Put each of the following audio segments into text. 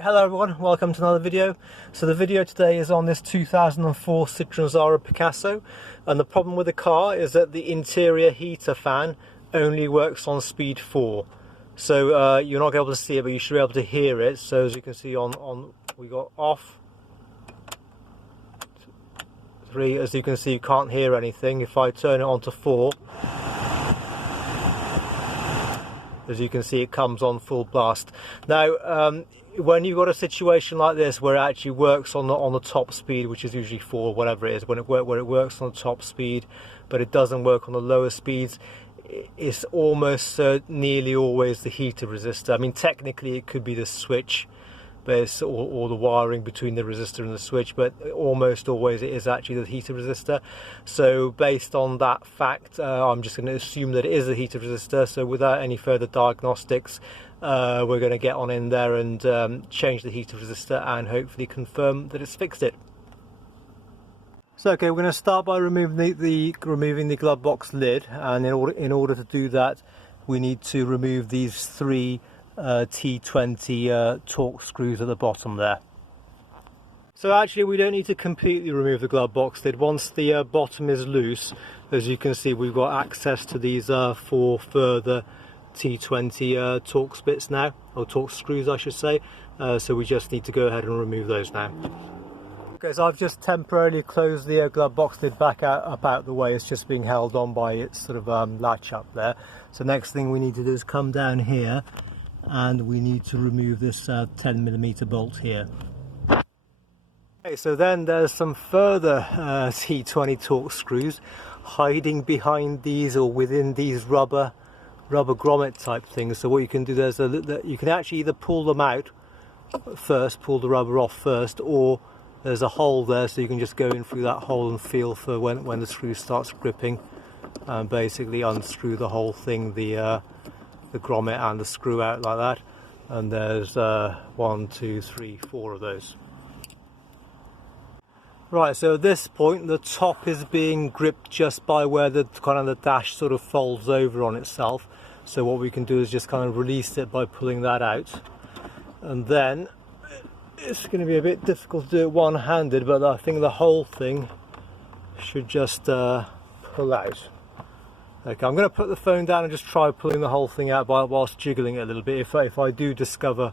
Hello everyone, welcome to another video. So the video today is on this 2004 Citroen Xsara Picasso, and the problem with the car is that the interior heater fan only works on speed 4. So you're not able to see it, but you should be able to hear it. So as you can see on we got off, 3, as you can see you can't hear anything. If I turn it on to 4, as you can see it comes on full blast. Now when you've got a situation like this where it actually works on the top speed, which is usually 4, whatever it is, where it works on the top speed but it doesn't work on the lower speeds, it's almost nearly always the heater resistor. I mean, technically it could be the switch, but it's or the wiring between the resistor and the switch, but almost always it is actually the heater resistor. So based on that fact, I'm just going to assume that it is the heater resistor. So without any further diagnostics, we're going to get on in there and change the heater resistor and hopefully confirm that it's fixed it. So okay, we're going to start by removing the glove box lid, and in order to do that we need to remove these 3 T20 Torx screws at the bottom there. So actually we don't need to completely remove the glove box lid. Once the bottom is loose, as you can see, we've got access to these 4 further T20 Torx bits now, or Torx screws I should say, so we just need to go ahead and remove those now. Okay, so I've just temporarily closed the glove box lid back up out the way. It's just being held on by its sort of latch up there. So next thing we need to do is come down here and we need to remove this 10mm bolt here. Okay, so then there's some further T20 Torx screws hiding behind these or within these rubber grommet type things. So what you can do, you can actually either pull them out first, pull the rubber off first, or there's a hole there, so you can just go in through that hole and feel for when the screw starts gripping, and basically unscrew the whole thing, the grommet and the screw out like that. And there's 1, 2, 3, 4 of those. Right, so at this point the top is being gripped just by where the kind of the dash sort of folds over on itself. So what we can do is just kind of release it by pulling that out, and then it's going to be a bit difficult to do it one-handed, but I think the whole thing should just pull out. Okay, I'm going to put the phone down and just try pulling the whole thing out whilst jiggling it a little bit. If I do discover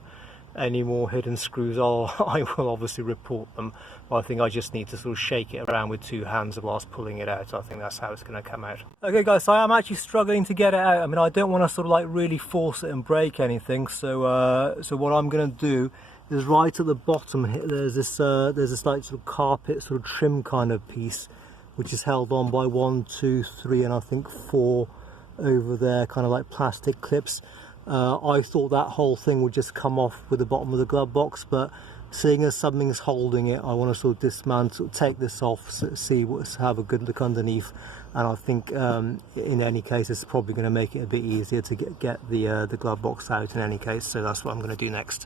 any more hidden screws, I will obviously report them. But I think I just need to sort of shake it around with 2 hands whilst pulling it out. I think that's how it's going to come out. Okay guys, so I am actually struggling to get it out. I mean, I don't want to sort of like really force it and break anything. So so what I'm going to do is right at the bottom here, there's this like sort of carpet sort of trim kind of piece, which is held on by 1, 2, 3 and I think 4 over there, kind of like plastic clips. I thought that whole thing would just come off with the bottom of the glove box, but seeing as something's holding it, I want to sort of dismantle, take this off, have a good look underneath, and I think in any case it's probably going to make it a bit easier to get the glove box out in any case, so that's what I'm going to do next.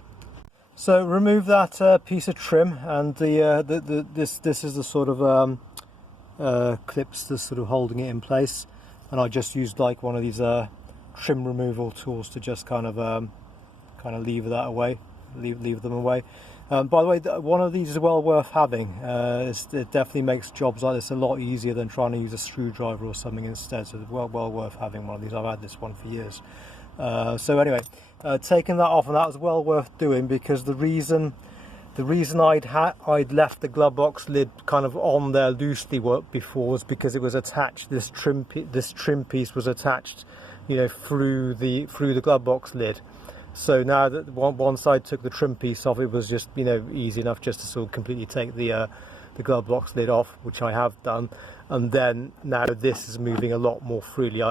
So remove that piece of trim, and this is the sort of clips that's sort of holding it in place, and I just used like one of these trim removal tools to just kind of leave that away, leave them away. By the way, one of these is well worth having. It definitely makes jobs like this a lot easier than trying to use a screwdriver or something instead, so it's well worth having one of these. I've had this one for years. So anyway, taking that off, and that was well worth doing, because the reason I'd left the glove box lid kind of on there loosely before was because it was attached. This trim piece was attached, you know, through the glove box lid. So now that one side took the trim piece off, it was just, you know, easy enough just to sort of completely take the glove box lid off, which I have done. And then now this is moving a lot more freely.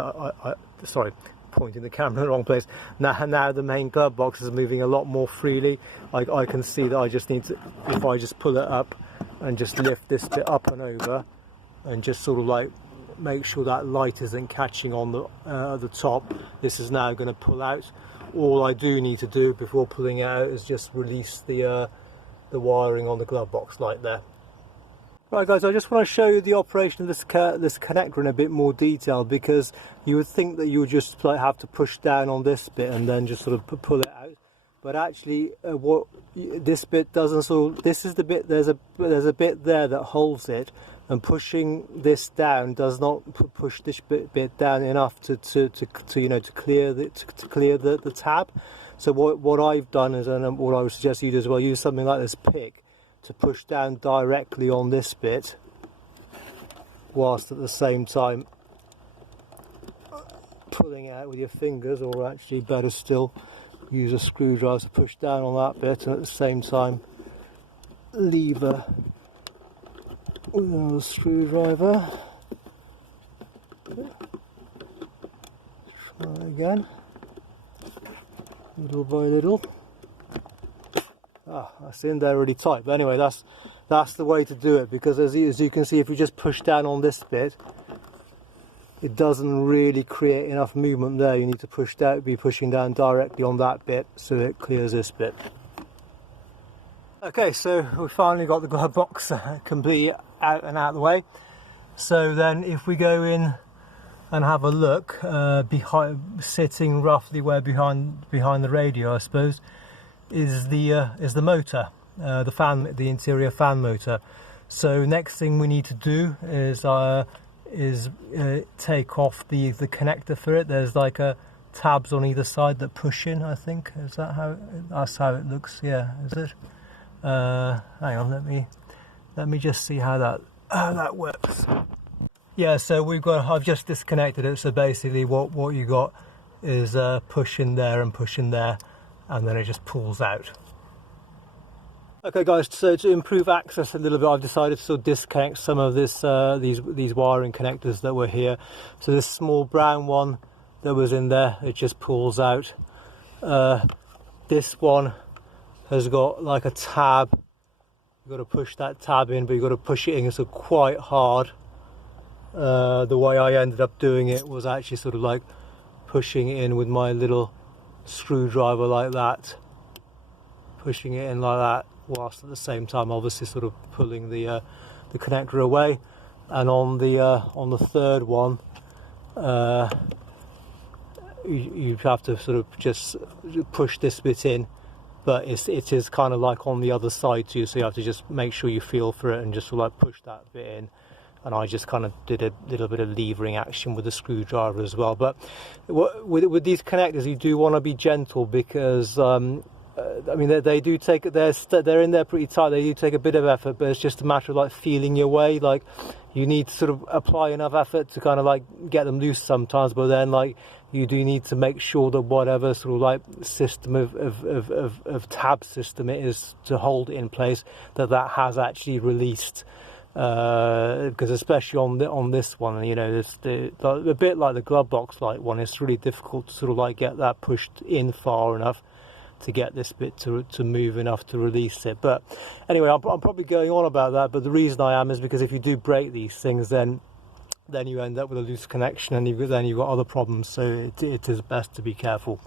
Sorry, pointing the camera in the wrong place. Now the main glove box is moving a lot more freely. I can see that I just need to, if I just pull it up and just lift this bit up and over and just sort of like make sure that light isn't catching on the top, this is now going to pull out. All I do need to do before pulling it out is just release the wiring on the glove box like there. Right guys, I just want to show you the operation of this connector in a bit more detail, because you would think that you would just like have to push down on this bit and then just sort of pull it out, but actually what this bit doesn't, so this is the bit, there's a bit there that holds it, and pushing this down does not push this bit down enough to you know, to clear the tab. So what I've done is, and what I would suggest you do as well, use something like this pick to push down directly on this bit, whilst at the same time pulling it out with your fingers, or actually better still, use a screwdriver to push down on that bit, and at the same time lever with another screwdriver. Try again, little by little. That's in there really tight, but anyway, that's the way to do it, because as you can see, if you just push down on this bit, it doesn't really create enough movement there. You need to be pushing down directly on that bit so it clears this bit. Okay, so we finally got the glove box completely out of the way. So then if we go in and have a look, sitting roughly where behind the radio, I suppose, is the motor, the interior fan motor. So next thing we need to do is take off the connector for it. There's like tabs on either side that push in, I think. Is that how that's how it looks? Yeah, is it? Hang on, let me just see how that works. Yeah, so I've just disconnected it, so basically what you got is push in there and push in there, and then it just pulls out. Okay guys, so to improve access a little bit, I've decided to sort of disconnect some of these wiring connectors that were here. So this small brown one that was in there, it just pulls out. This one has got like a tab. You've got to push that tab in, but you've got to push it in so quite hard. The way I ended up doing it was actually sort of like pushing it in with my little screwdriver like that, pushing it in like that, whilst at the same time obviously sort of pulling the connector away. And on the third one, you have to sort of just push this bit in, but it is kind of like on the other side too, so you have to just make sure you feel for it and just sort of like push that bit in. And I just kind of did a little bit of levering action with the screwdriver as well. But with these connectors, you do want to be gentle, because I mean, they do take, they're in there pretty tight. They do take a bit of effort, but it's just a matter of like feeling your way. Like, you need to sort of apply enough effort to kind of like get them loose sometimes, but then like you do need to make sure that whatever sort of like system of tab system it is to hold it in place, that has actually released. Because especially on this one, you know, it's a bit like the glove box like one, it's really difficult to sort of like get that pushed in far enough to get this bit to move enough to release it. But anyway, I'm probably going on about that, but the reason I am is because if you do break these things, then you end up with a loose connection, and then you've got other problems, so it is best to be careful.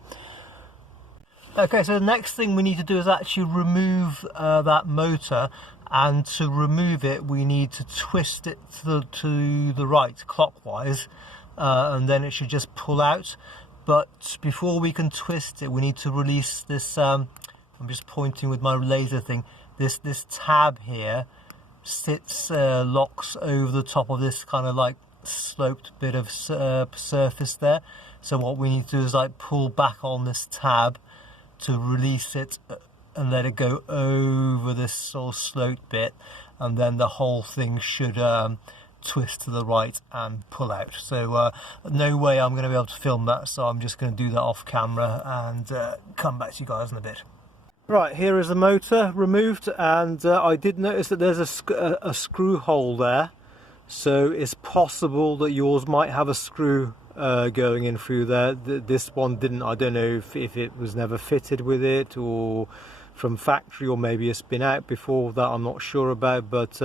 Okay, so the next thing we need to do is actually remove that motor. And to remove it, we need to twist it to the right, clockwise, and then it should just pull out. But before we can twist it, we need to release this. I'm just pointing with my laser thing. This tab here locks over the top of this kind of like sloped bit of surface there. So what we need to do is like pull back on this tab to release it and let it go over this sort of sloped bit, and then the whole thing should twist to the right and pull out. So no way I'm going to be able to film that, so I'm just going to do that off camera and come back to you guys in a bit. Right, here is the motor removed, and I did notice that there's a screw hole there, so it's possible that yours might have a screw going in through there. This one didn't. I don't know if it was never fitted with it, or from factory, or maybe it's been out before. That I'm not sure about, but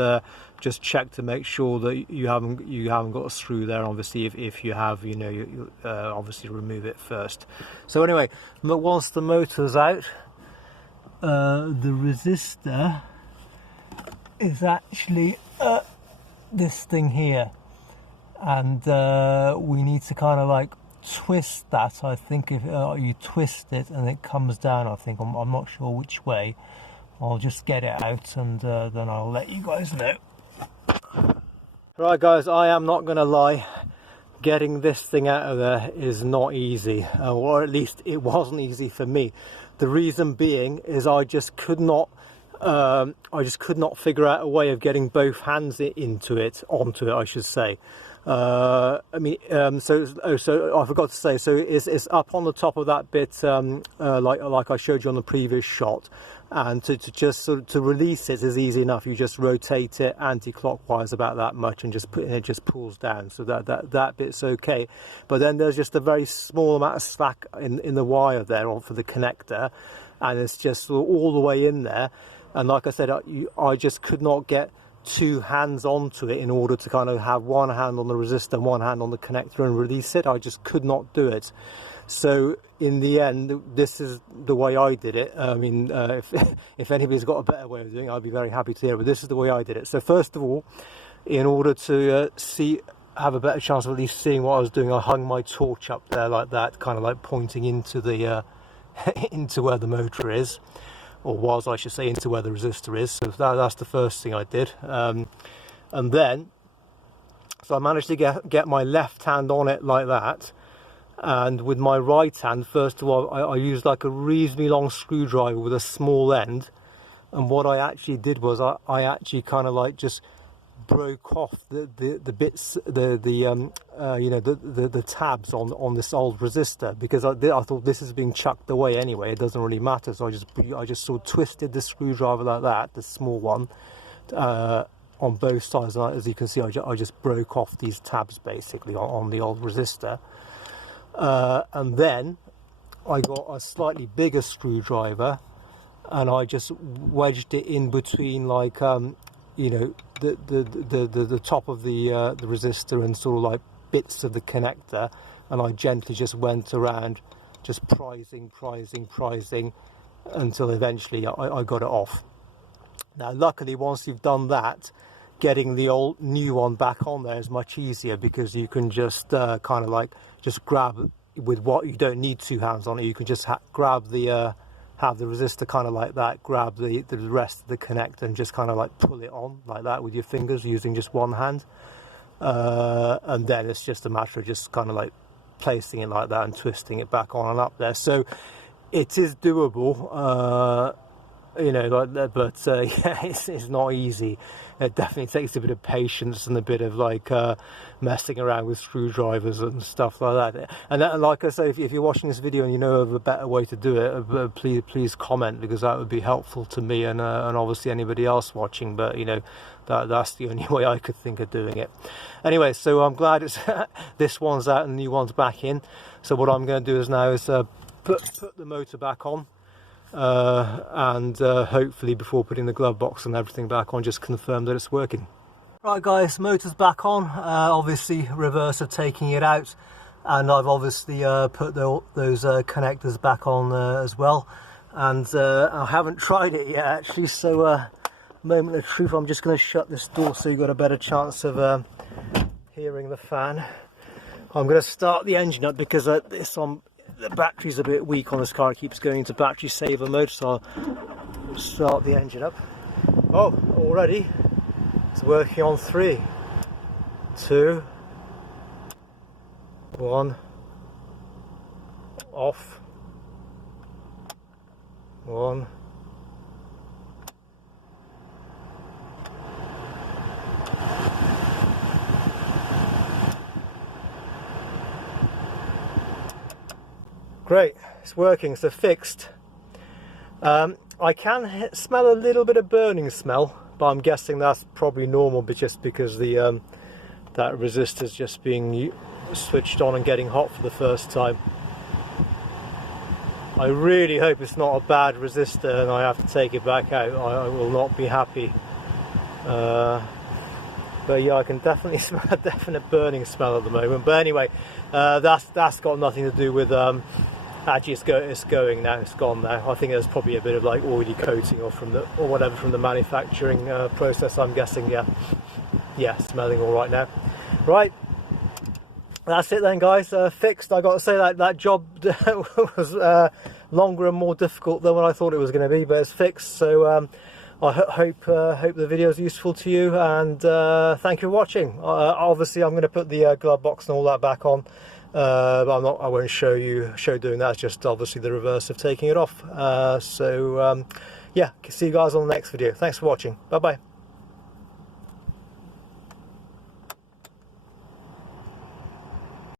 just check to make sure that you haven't got a screw there. Obviously, if you have, you know, you obviously remove it first. So anyway, once the motor's out, the resistor is actually this thing here, and we need to kind of like twist that, I think if you twist it and it comes down, I think, I'm not sure which way. I'll just get it out and then I'll let you guys know. Right guys, I am not going to lie, getting this thing out of there is not easy, or at least it wasn't easy for me. The reason being is I just could not figure out a way of getting both hands onto it, I should say. So I forgot to say, so it's up on the top of that bit, like I showed you on the previous shot, and to release it is easy enough. You just rotate it anti-clockwise about that much, and it just pulls down. So that bit's okay. But then there's just a very small amount of slack in the wire there for the connector, and it's just all the way in there. And like I said, I just could not get two hands onto it in order to kind of have one hand on the resistor and one hand on the connector and release it. I just could not do it. So in the end, this is the way I did it. I mean, if anybody's got a better way of doing it, I'd be very happy to hear it, but this is the way I did it. So first of all, in order to have a better chance of at least seeing what I was doing, I hung my torch up there like that, kind of like pointing into the into where the motor is, or was, I should say, into where the resistor is. So that's the first thing I did. And then, so I managed to get my left hand on it like that. And with my right hand, first of all, I used like a reasonably long screwdriver with a small end. And what I actually did was I actually kind of like just broke off the bits, the tabs on this old resistor, because I thought this is being chucked away anyway. It doesn't really matter. So I just sort of twisted the screwdriver like that, the small one, on both sides. And as you can see, I just broke off these tabs basically on the old resistor. And then I got a slightly bigger screwdriver, and I just wedged it in between, like the top of the resistor and sort of like bits of the connector, and I gently just went around, just prizing until eventually I got it off. Now, luckily, once you've done that, getting the old new one back on there is much easier, because you can just kind of like just grab with what you don't need two hands on it. You can just grab the have the resistor kind of like that, grab the rest of the connector and just kind of like pull it on like that with your fingers using just one hand, and then it's just a matter of just kind of like placing it like that and twisting it back on and up there. So it is doable, like that, but yeah, it's not easy. It definitely takes a bit of patience and a bit of like messing around with screwdrivers and stuff like that. And like I say, if you're watching this video and you know of a better way to do it, please comment, because that would be helpful to me and obviously anybody else watching. But that's the only way I could think of doing it. Anyway, so I'm glad it's this one's out and the new one's back in. So what I'm going to do is put the motor back on. And hopefully before putting the glove box and everything back on, just confirm that it's working. Right guys, motor's back on. Obviously reverse of taking it out, and I've obviously put those connectors back on as well, and I haven't tried it yet actually, so moment of truth, I'm just going to shut this door so you've got a better chance of hearing the fan. I'm going to start the engine up, because the battery's a bit weak on this car. It keeps going into battery saver mode, so I'll start the engine up. Oh, already it's working on 3, 2, 1, off, 1. Great, it's working, so fixed. I can smell a little bit of burning smell, but I'm guessing that's probably normal, but just because that resistor's just being switched on and getting hot for the first time. I really hope it's not a bad resistor and I have to take it back out. I will not be happy. But yeah, I can definitely smell a definite burning smell at the moment. But anyway, that's got nothing to do with actually it's going now, it's gone now. I think there's probably a bit of like oily coating or whatever from the manufacturing process, I'm guessing. Yeah, smelling all right now. Right, that's it then, guys. Fixed. I got to say that job was longer and more difficult than what I thought it was going to be, but it's fixed. So I hope the video is useful to you, and thank you for watching. Obviously, I'm going to put the glove box and all that back on, but I won't show doing that. It's just obviously the reverse of taking it off. Yeah, see you guys on the next video. Thanks for watching. Bye bye.